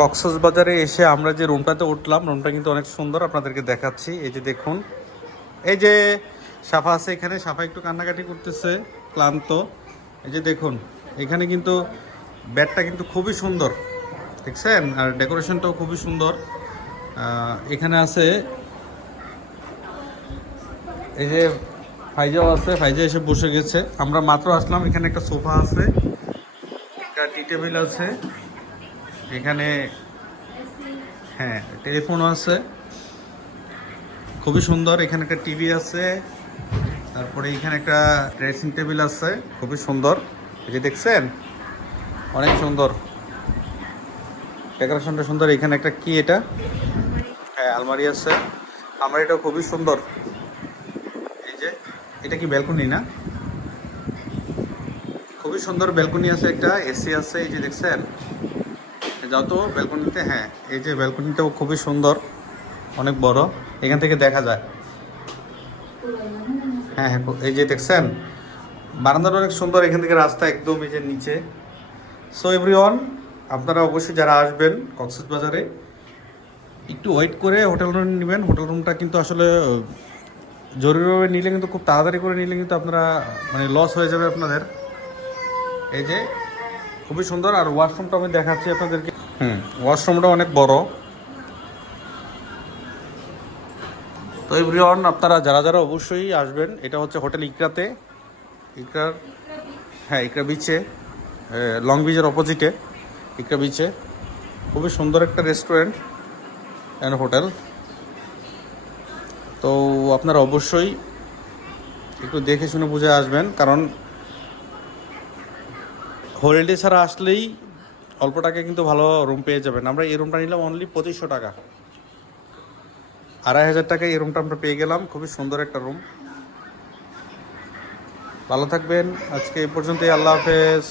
কক্সবাজারে এসে আমরা যে রুমটাতে উঠলাম, রুমটা কিন্তু অনেক সুন্দর, আপনাদেরকে দেখাচ্ছি। এই যে দেখুন, এই যে সাফা আছে এখানে, সাফা একটু কান্নাকাটি করতেছে, ক্লান্ত। এই যে দেখুন, এখানে কিন্তু বেডটা কিন্তু খুবই সুন্দর, দেখছেন? আর ডেকোরেশনটাও খুবই সুন্দর। এখানে আছে এই যে ফাইজাও আছে, ফাইজা এসে বসে গেছে। আমরা মাত্র আসলাম, এখানে একটা সোফা আছে, একটা টি টেবিল আছে এখানে, হ্যাঁ টেলিফোনও আছে, খুবই সুন্দর। এখানে একটা টিভি আছে, তারপরে এখানে একটা ড্রেসিং টেবিল আছে, খুবই সুন্দর। এই যে দেখছেন, অনেক সুন্দর, ডেকোরেশনটা সুন্দর। এখানে একটা কি এটা, হ্যাঁ আলমারি আছে, আলমারিটাও খুবই সুন্দর। এই যে এটা কি ব্যালকনি না? খুবই সুন্দর ব্যালকনি আছে, একটা এসি আছে। এই যে দেখছেন, যাও তো ব্যালকনিতে, হ্যাঁ এই যে ব্যালকনিটাও খুবই সুন্দর, অনেক বড়, এখান থেকে দেখা যায়। হ্যাঁ হ্যাঁ, এই যে দেখছেন বারান্দাটা অনেক সুন্দর, এখান থেকে রাস্তা একদম এই যে নিচে। সো এভরিওয়ান, আপনারা অবশ্যই যারা আসবেন কক্সবাজারে একটু ওয়েট করে হোটেল রুম নেবেন। হোটেল রুমটা কিন্তু আসলে জরুরিভাবে নিলে কিন্তু, খুব তাড়াতাড়ি করে নিলে কিন্তু আপনারা মানে লস হয়ে যাবে আপনাদের। এই যে খুবই সুন্দর। আর ওয়াশরুমটা আমি দেখাচ্ছি আপনাদেরকে, ওয়াশরুমটা অনেক বড়। তো এভরিওয়ান, আপনারা যারা যারা অবশ্যই আসবেন, এটা হচ্ছে হোটেল ইকরাতে, ইকরার, হ্যাঁ ইকরা বিচে, লং বিচের অপোজিটে ইকরা বিচে। খুবই সুন্দর একটা রেস্টুরেন্ট অ্যান্ড হোটেল। তো আপনারা অবশ্যই একটু দেখে শুনে বুঝে আসবেন, কারণ হলিডে ছাড়া আসলেই অল্প টাকায় কিন্তু ভালো রুম পেয়ে যাবেন। আমরা এই রুমটা নিলাম অনলি 2500 টাকা, 2500 টাকায় এই রুমটা আমরা পেয়ে গেলাম। খুবই সুন্দর একটা রুম। ভালো থাকবেন, আজকে এই পর্যন্তই, আল্লাহ হাফেজ।